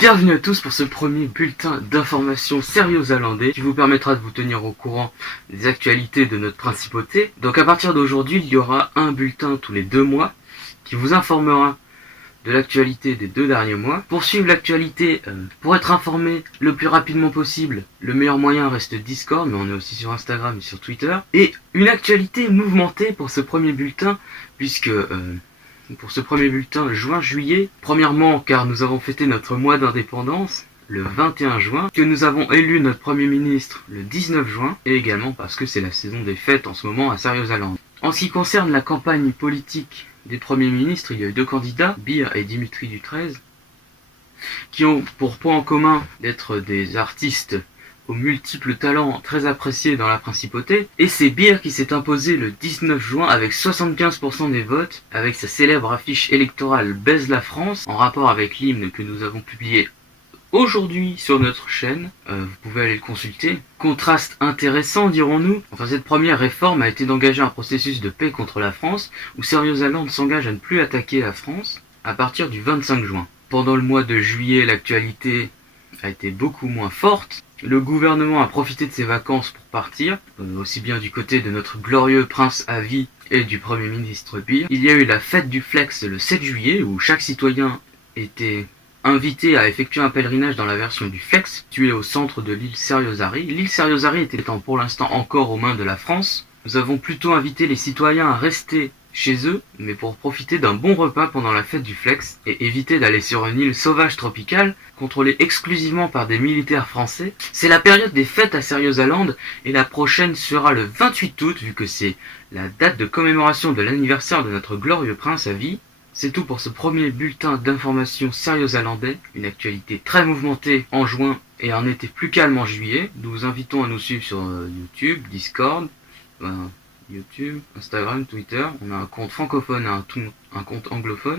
Bienvenue à tous pour ce premier bulletin d'information sérieuse-zélandais qui vous permettra de vous tenir au courant des actualités de notre principauté. Donc à partir d'aujourd'hui, il y aura un bulletin tous les 2 mois qui vous informera de l'actualité des 2 derniers mois. Pour suivre l'actualité, pour être informé le plus rapidement possible, le meilleur moyen reste Discord, mais on est aussi sur Instagram et sur Twitter. Et une actualité mouvementée pour ce premier bulletin, puisque pour ce premier bulletin juin-juillet, premièrement car nous avons fêté notre mois d'indépendance le 21 juin, que nous avons élu notre Premier ministre le 19 juin, et également parce que c'est la saison des fêtes en ce moment à Sérieuse-Zélande. En ce qui concerne la campagne politique des premiers ministres, il y a eu 2 candidats, Beer et Dimitri Du13, qui ont pour point en commun d'être des artistes aux multiples talents très appréciés dans la principauté, et c'est Beer qui s'est imposé le 19 juin avec 75% des votes, avec sa célèbre affiche électorale Baise la France, en rapport avec l'hymne que nous avons publié aujourd'hui sur notre chaîne, vous pouvez aller le consulter. Contraste intéressant, dirons-nous. Enfin, cette première réforme a été d'engager un processus de paix contre la France, où Sérieuse-Zélande s'engage à ne plus attaquer la France à partir du 25 juin. Pendant le mois de juillet, l'actualité a été beaucoup moins forte. Le gouvernement a profité de ses vacances pour partir, aussi bien du côté de notre glorieux prince à vie et du Premier ministre Beer. Il y a eu la fête du Flex le 7 juillet, où chaque citoyen était invité à effectuer un pèlerinage dans la version du Flex, située au centre de l'île Seriosari. L'île Seriosari étant pour l'instant encore aux mains de la France, nous avons plutôt invité les citoyens à rester chez eux, mais pour profiter d'un bon repas pendant la fête du Flex, et éviter d'aller sur une île sauvage tropicale, contrôlée exclusivement par des militaires français. C'est la période des fêtes à Sérieuse-Zélande, et la prochaine sera le 28 août, vu que c'est la date de commémoration de l'anniversaire de notre glorieux prince à vie. C'est tout pour ce premier bulletin d'information sérieuse-zélandais, une actualité très mouvementée en juin et un été plus calme en juillet. Nous vous invitons à nous suivre sur YouTube, Discord, YouTube, Instagram, Twitter. On a un compte francophone et un compte anglophone.